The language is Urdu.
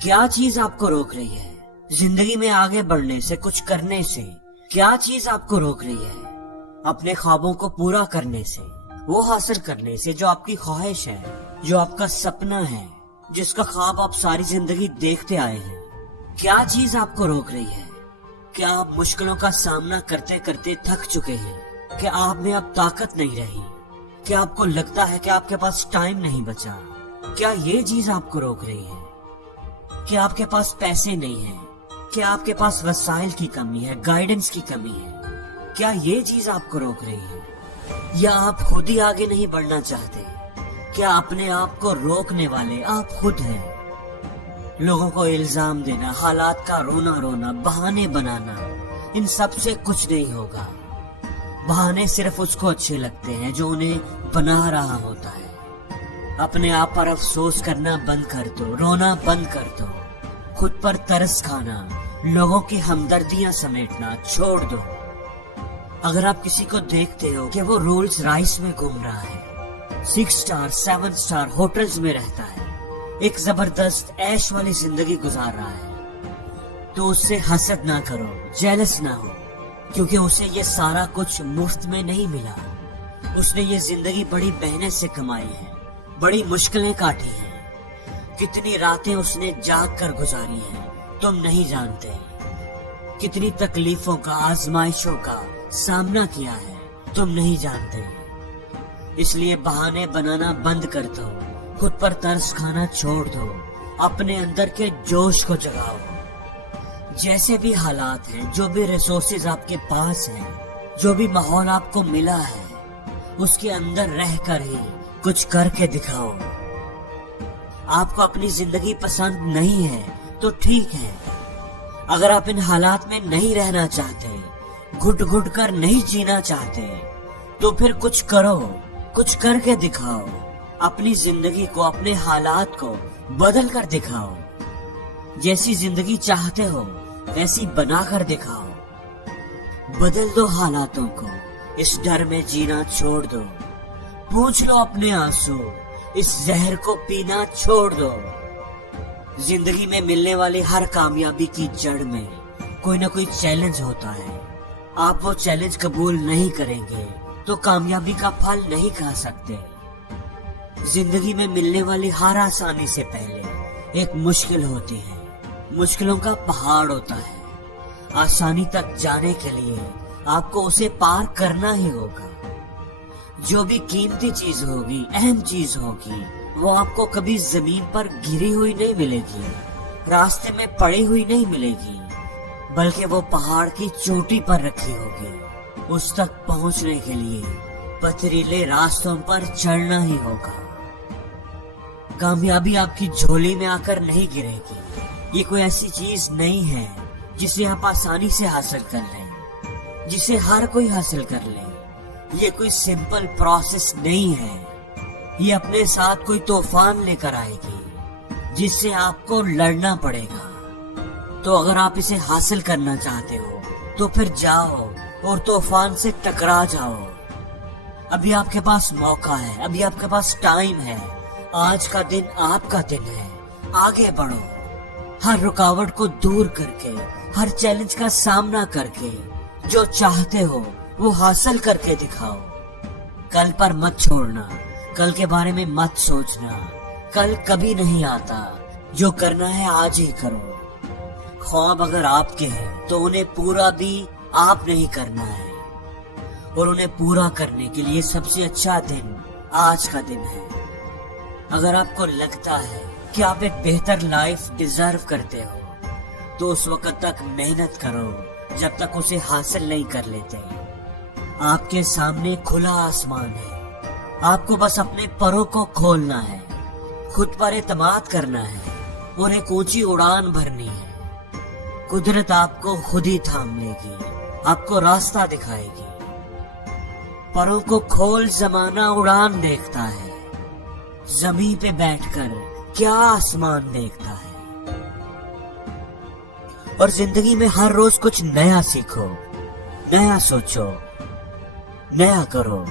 کیا چیز آپ کو روک رہی ہے زندگی میں آگے بڑھنے سے، کچھ کرنے سے؟ کیا چیز آپ کو روک رہی ہے اپنے خوابوں کو پورا کرنے سے، وہ حاصل کرنے سے جو آپ کی خواہش ہے، جو آپ کا سپنا ہے، جس کا خواب آپ ساری زندگی دیکھتے آئے ہیں؟ کیا چیز آپ کو روک رہی ہے؟ کیا آپ مشکلوں کا سامنا کرتے کرتے تھک چکے ہیں کہ آپ میں اب طاقت نہیں رہی؟ کیا آپ کو لگتا ہے کہ آپ کے پاس ٹائم نہیں بچا؟ کیا یہ چیز آپ کو روک رہی ہے؟ کہ آپ کے پاس پیسے نہیں ہیں، کہ آپ کے پاس وسائل کی کمی ہے، گائیڈنس کی کمی ہے؟ کیا یہ چیز آپ کو روک رہی ہے؟ یا آپ خود ہی آگے نہیں بڑھنا چاہتے؟ کیا اپنے آپ کو روکنے والے آپ خود ہیں؟ لوگوں کو الزام دینا، حالات کا رونا، بہانے بنانا، ان سب سے کچھ نہیں ہوگا۔ بہانے صرف اس کو اچھے لگتے ہیں جو انہیں بنا رہا ہوتا ہے۔ اپنے آپ پر افسوس کرنا بند کر دو، رونا بند کر دو، خود پر ترس کھانا، لوگوں کی ہمدردیاں سمیٹنا چھوڑ دو۔ اگر آپ کسی کو دیکھتے ہو کہ وہ رولز رائس میں گھوم رہا ہے، 6 سٹار 7 سٹار ہوٹلز میں رہتا ہے، ایک زبردست عیش والی زندگی گزار رہا ہے، تو اس سے حسد نہ کرو، جیلس نہ ہو، کیونکہ اسے یہ سارا کچھ مفت میں نہیں ملا۔ اس نے یہ زندگی بڑی محنت سے کمائی ہے، بڑی مشکلیں کاٹی ہیں، کتنی راتیں اس نے جاگ کر گزاری ہیں تم نہیں جانتے، کتنی تکلیفوں کا، آزمائشوں کا سامنا کیا ہے تم نہیں جانتے۔ اس لیے بہانے بنانا بند کر دو، خود پر ترس کھانا چھوڑ دو، اپنے اندر کے جوش کو جگاؤ۔ جیسے بھی حالات ہیں، جو بھی ریسورسز آپ کے پاس ہیں، جو بھی ماحول آپ کو ملا ہے، اس کے اندر رہ کر ہی کچھ کر کے دکھاؤ۔ آپ کو اپنی زندگی پسند نہیں ہے تو ٹھیک ہے، اگر آپ ان حالات میں نہیں رہنا چاہتے، گھٹ گھٹ کر نہیں جینا چاہتے، تو پھر کچھ کرو، کچھ کر کے دکھاؤ، اپنی زندگی کو، اپنے حالات کو بدل کر دکھاؤ۔ جیسی زندگی چاہتے ہو ویسی بنا کر دکھاؤ۔ بدل دو حالاتوں کو، اس ڈر میں جینا چھوڑ دو، پوچھ لو اپنے آنسو، اس زہر کو پینا چھوڑ دو۔ زندگی میں ملنے والی ہر کامیابی کی جڑ میں کوئی نہ کوئی چیلنج ہوتا ہے۔ آپ وہ چیلنج قبول نہیں کریں گے تو کامیابی کا پھل نہیں کھا سکتے۔ زندگی میں ملنے والی ہر آسانی سے پہلے ایک مشکل ہوتی ہے، مشکلوں کا پہاڑ ہوتا ہے۔ آسانی تک جانے کے لیے آپ کو اسے پار کرنا ہی ہوگا۔ جو بھی قیمتی چیز ہوگی، اہم چیز ہوگی، وہ آپ کو کبھی زمین پر گری ہوئی نہیں ملے گی، راستے میں پڑی ہوئی نہیں ملے گی، بلکہ وہ پہاڑ کی چوٹی پر رکھی ہوگی۔ اس تک پہنچنے کے لیے پتھریلے راستوں پر چڑھنا ہی ہوگا۔ کامیابی آپ کی جھولی میں آ کر نہیں گرے گی۔ یہ کوئی ایسی چیز نہیں ہے جسے آپ آسانی سے حاصل کر لیں، جسے ہر کوئی حاصل کر لے۔ یہ کوئی سمپل پروسیس نہیں ہے، یہ اپنے ساتھ کوئی طوفان لے کر آئے گی جس سے آپ کو لڑنا پڑے گا۔ تو اگر آپ اسے حاصل کرنا چاہتے ہو تو پھر جاؤ اور طوفان سے ٹکرا جاؤ۔ ابھی آپ کے پاس موقع ہے، ابھی آپ کے پاس ٹائم ہے، آج کا دن آپ کا دن ہے۔ آگے بڑھو، ہر رکاوٹ کو دور کر کے، ہر چیلنج کا سامنا کر کے جو چاہتے ہو وہ حاصل کر کے دکھاؤ۔ کل پر مت چھوڑنا، کل کے بارے میں مت سوچنا، کل کبھی نہیں آتا، جو کرنا ہے آج ہی کرو۔ خواب اگر آپ کے ہیں تو انہیں پورا بھی آپ نے ہی کرنا ہے، اور انہیں پورا کرنے کے لیے سب سے اچھا دن آج کا دن ہے۔ اگر آپ کو لگتا ہے کہ آپ ایک بہتر لائف ڈیزرو کرتے ہو تو اس وقت تک محنت کرو جب تک اسے حاصل نہیں کر لیتے۔ آپ کے سامنے کھلا آسمان ہے، آپ کو بس اپنے پروں کو کھولنا ہے، خود پر اعتماد کرنا ہے اور ایک اونچی اڑان بھرنی ہے۔ قدرت آپ کو خود ہی تھام لے گی، آپ کو راستہ دکھائے گی۔ پروں کو کھول، زمانہ اڑان دیکھتا ہے، زمین پہ بیٹھ کر کیا آسمان دیکھتا ہے۔ اور زندگی میں ہر روز کچھ نیا سیکھو، نیا سوچو، نیا کرو۔